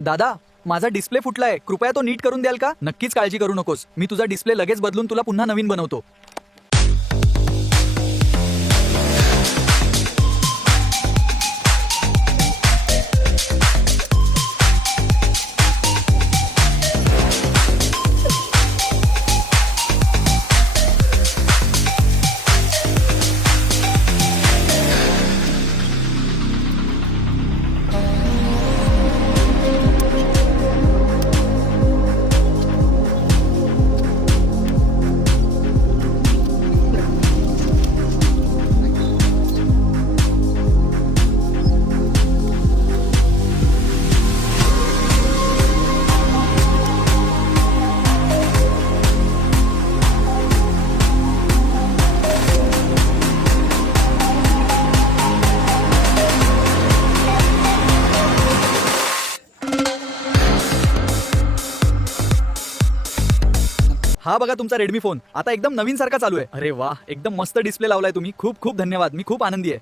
दादा, माझा डिस्प्ले फुटलाय, कृपया तो नीट करून द्याल का? नक्कीच काळजी करू नकोस, मी तुझा डिस्प्ले लगेच बदलून तुला पुन्हा नवीन बनवतो. हा बघा तुमचा रेडमी फोन आता एकदम नवीन सारखा चालू आहे. अरे वा, एकदम मस्त डिस्प्ले लावलाय तुम्ही. खूप खूप धन्यवाद, मी खूप आनंदी आहे.